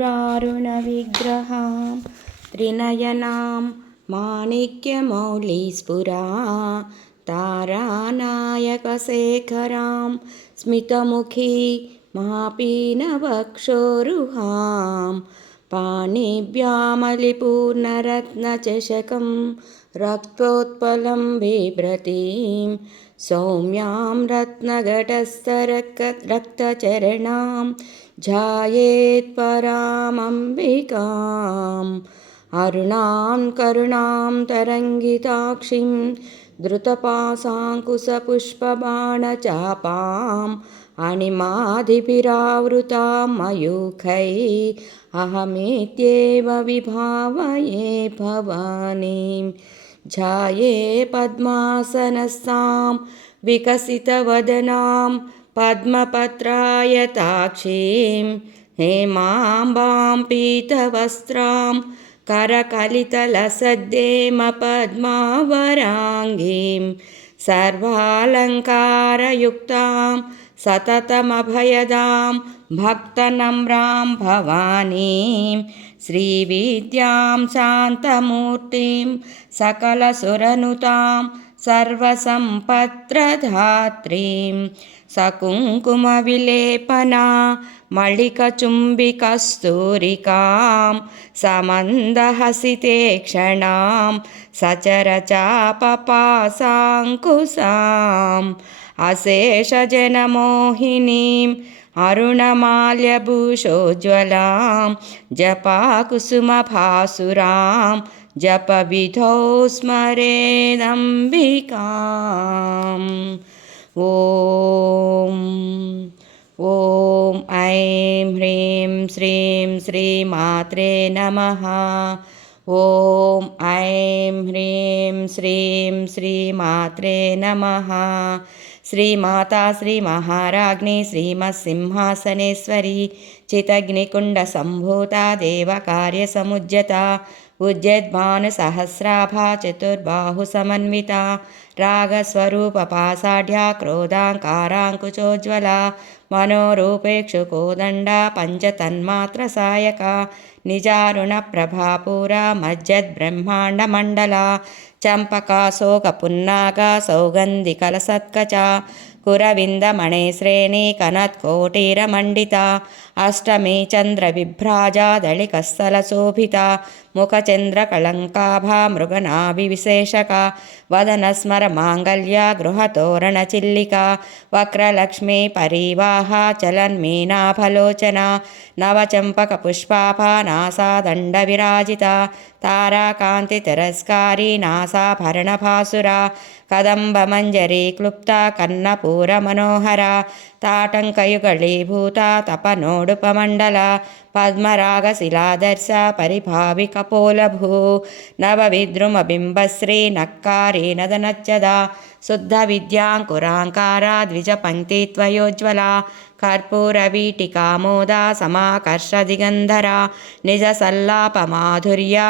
सिन्दूरारुणविग्रहां त्रिनयनां माणिक्यमौलिस्फुरा तारानायकशेखरां स्मितमुखी मापीनवक्षोरुहां पाणिभ्यामलिपूर्णरत्नचषकं रक्तोत्पलं बिभ्रतीं सौम्यां रत्नघटस्थरक्तचरणां ध्यायेत्परामम्बिकाम् अरुणां करुणां तरङ्गिताक्षीं धृतपाशाङ्कुशपुष्पबाणचापाम् अणिमादिभिरावृतां मयूखैः अहमेत्येव विभावये भवानीं ध्याये पद्मासनस्थां विकसितवदनां पद्मपत्रायताक्षीं हेमाम्बां पीतवस्त्रां करकलितलसद्देमपद्मावराङ्गीं सर्वालङ्कारयुक्तां सततमभयदां भक्तनम्रां भवानीं श्रीविद्यां शान्तमूर्तिं सकलसुरनुतां सर्वसम्पत्प्रदात्रीं सकुङ्कुमविलेपना मल्लिकचुम्बिकस्तूरिकां समन्दहसिते क्षणां सचरचापपासाङ्कुशाम् अशेषजनमोहिनीं अरुणमाल्यभूषोज्ज्वलां जपाकुसुमभासुरां जपविधौ स्मरेदम्बिकाम् ॐ ऐं ह्रीं श्रीं श्रीमात्रे नमः। ॐ ऐं ह्रीं श्रीं श्रीमात्रे नमः। श्रीमाता श्रीमहाराज्ञी श्रीमत्सिंहासनेश्वरी चितग्निकुण्डसम्भूता देवकार्यसमुज्जता उज्जद्भानुसहस्राभा चतुर्बाहुसमन्विता रागस्वरूपपाषाढ्या क्रोधाङ्काराङ्कुशोज्ज्वला मनोरूपेक्षुकोदण्डा पञ्चतन्मात्रसायका निजारुणप्रभापूरा मज्जद्ब्रह्माण्डमण्डला चम्पकाशोकपुन्नागा सौगन्धिकलसत्कचा कुरविन्दमणिश्रेणी कनत्कोटीरमण्डिता अष्टमी चन्द्रविभ्राजा दलिकस्थलशोभिता मुखचन्द्रकलङ्काभा मृगनाभिविशेषका वदनस्मरमाङ्गल्या गृहतोरणचिल्लिका वक्रलक्ष्मी परिवाहा चलन्मीनाभलोचना नवचम्पकपुष्पाभा नासादण्डविराजिता ताराकान्तितिरस्कारी नासाभरणभासुरा कदम्बमञ्जरी क्लुप्ता कन्नपूरमनोहरा ताटङ्कयुगलीभूता तपनोडुपमण्डला पद्मरागशिलादर्शा परिभाविकपोलभू नवविद्रुमबिम्बश्री नक्कारी नदनच्चदा शुद्धविद्याङ्कुराङ्कारा द्विजपङ्क्तित्वयोज्ज्वला कर्पूरवीटिकामोदा समाकर्षदिगन्धरा निजसल्लापमाधुर्या